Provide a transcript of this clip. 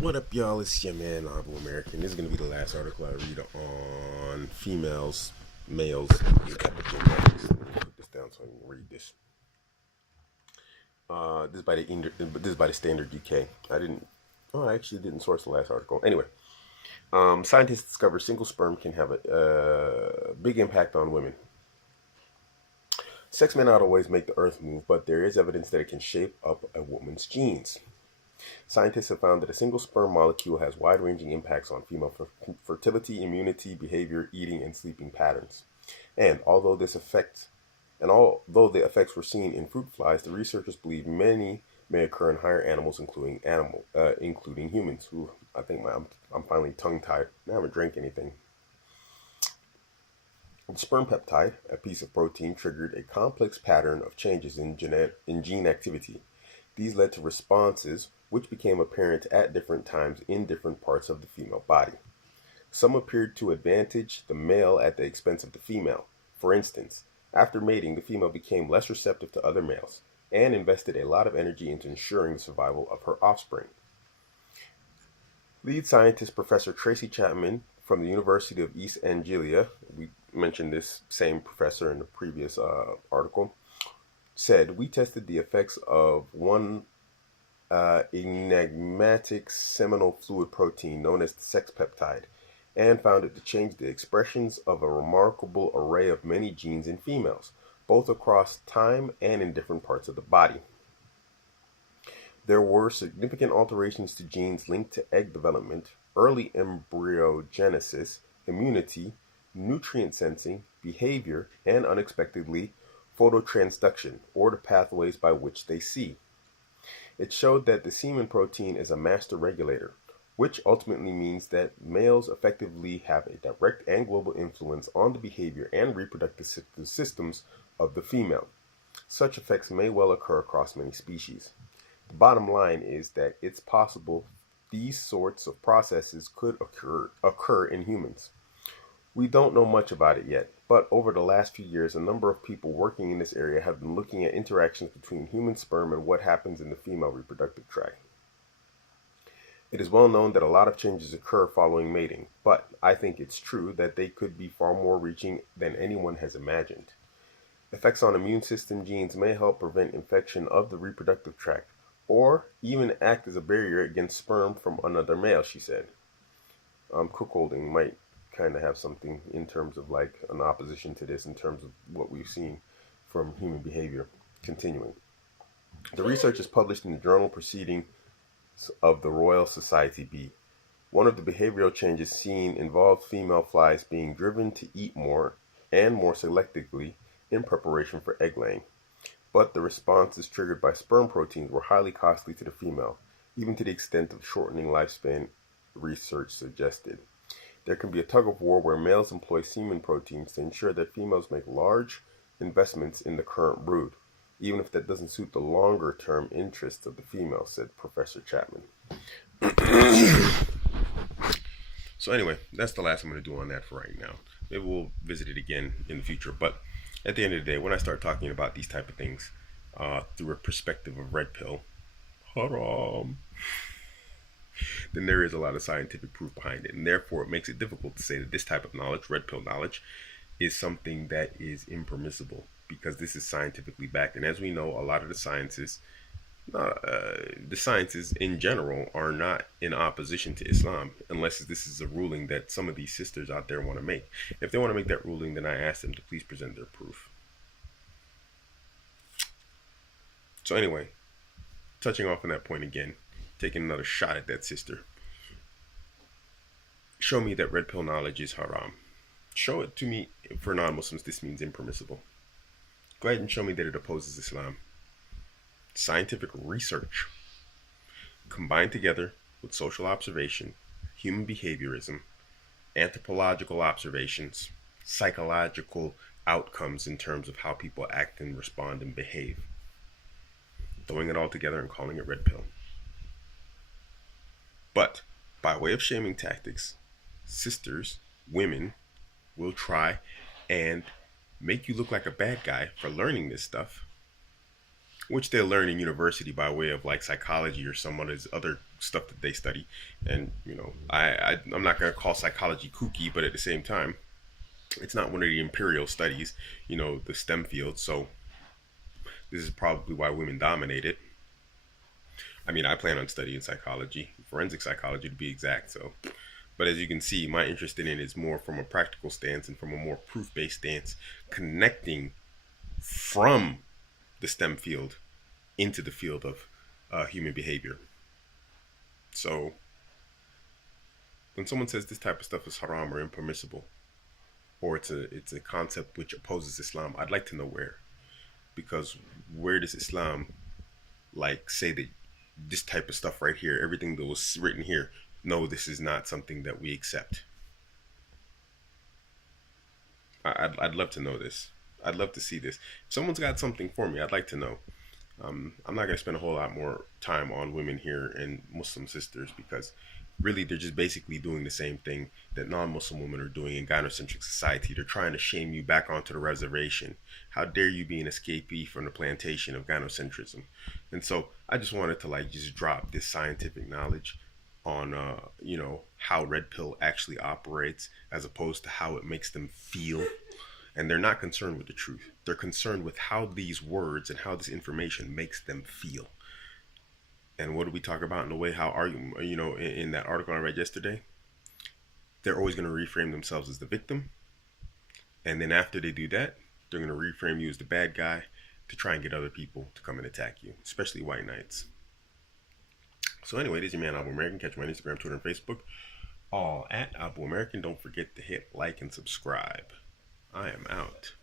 What up, y'all? It's your man, Abuamerican. This is going to be the last article I read on females, males, and epigenetics. Let me put this down so I can read this. This is by the Standard UK. I actually didn't source the last article. Anyway, scientists discover single sperm can have a big impact on women. Sex may not always make the earth move, but there is evidence that it can shape up a woman's genes. Scientists have found that a single sperm molecule has wide-ranging impacts on female fertility, immunity, behavior, eating, and sleeping patterns. And although the effects were seen in fruit flies, the researchers believe many may occur in higher animals, including humans. Ooh, I think I'm finally tongue-tied. I haven't drank anything. The sperm peptide, a piece of protein, triggered a complex pattern of changes in gene activity. These led to responses which became apparent at different times in different parts of the female body. Some appeared to advantage the male at the expense of the female. For instance, after mating, the female became less receptive to other males and invested a lot of energy into ensuring the survival of her offspring. Lead scientist Professor Tracy Chapman from the University of East Anglia, we mentioned this same professor in the previous article, said, "We tested the effects of one enigmatic seminal fluid protein known as the sex peptide and found it to change the expressions of a remarkable array of many genes in females, both across time and in different parts of the body. There were significant alterations to genes linked to egg development, early embryogenesis, immunity, nutrient sensing, behavior, and unexpectedly, phototransduction, or the pathways by which they see. It showed that the semen protein is a master regulator, which ultimately means that males effectively have a direct and global influence on the behavior and reproductive systems of the female. Such effects may well occur across many species. The bottom line is that it's possible these sorts of processes could occur in humans. We don't know much about it yet, but over the last few years, a number of people working in this area have been looking at interactions between human sperm and what happens in the female reproductive tract. It is well known that a lot of changes occur following mating, but I think it's true that they could be far more reaching than anyone has imagined. Effects on immune system genes may help prevent infection of the reproductive tract, or even act as a barrier against sperm from another male, she said. Cuckolding might kind of have something in terms of like an opposition to this in terms of what we've seen from human behavior. Continuing. The research is published in the journal Proceedings of the Royal Society B. One of the behavioral changes seen involved female flies being driven to eat more and more selectively in preparation for egg laying. But the responses triggered by sperm proteins were highly costly to the female, even to the extent of shortening lifespan, research suggested. There can be a tug of war where males employ semen proteins to ensure that females make large investments in the current brood, even if that doesn't suit the longer-term interests of the female, said Professor Chapman. So anyway, that's the last I'm going to do on that for right now. Maybe we'll visit it again in the future. But at the end of the day, when I start talking about these type of things through a perspective of red pill, haram, then there is a lot of scientific proof behind it. And therefore, it makes it difficult to say that this type of knowledge, red pill knowledge, is something that is impermissible because this is scientifically backed. And as we know, a lot of the sciences in general are not in opposition to Islam, unless this is a ruling that some of these sisters out there want to make. If they want to make that ruling, then I ask them to please present their proof. So anyway, touching off on that point again, taking another shot at that sister. Show me that red pill knowledge is haram. Show it to me. For non-Muslims, this means impermissible. Go ahead and show me that it opposes Islam. Scientific research combined together with social observation, human behaviorism, anthropological observations, psychological outcomes in terms of how people act and respond and behave. Throwing it all together and calling it red pill. But by way of shaming tactics, sisters, women will try and make you look like a bad guy for learning this stuff, which they'll learn in university by way of like psychology or some of these other stuff that they study. And I'm not going to call psychology kooky, but at the same time, it's not one of the imperial studies, the STEM field. So this is probably why women dominate it. I mean, I plan on studying psychology, forensic psychology to be exact. So, but as you can see, my interest in it is more from a practical stance and from a more proof-based stance, connecting from the STEM field into the field of human behavior. So, when someone says this type of stuff is haram or impermissible, or it's a concept which opposes Islam, I'd like to know where, because where does Islam say that this type of stuff right here, everything that was written here, no, this is not something that we accept? I'd love to know this. I'd love to see this. If someone's got something for me, I'd like to know. I'm not going to spend a whole lot more time on women here and Muslim sisters, because really they're just basically doing the same thing that non-Muslim women are doing in gynocentric society. They're trying to shame you back onto the reservation. How dare you be an escapee from the plantation of gynocentrism? And so I just wanted to just drop this scientific knowledge on how red pill actually operates, as opposed to how it makes them feel. And they're not concerned with the truth. They're concerned with how these words and how this information makes them feel. And what do we talk about in the way how in that article I read yesterday? They're always going to reframe themselves as the victim. And then after they do that, they're going to reframe you as the bad guy to try and get other people to come and attack you, especially white knights. So anyway, this is your man Abuamerican. Catch me on Instagram, Twitter, and Facebook. All at Abuamerican. Don't forget to hit like and subscribe. I am out.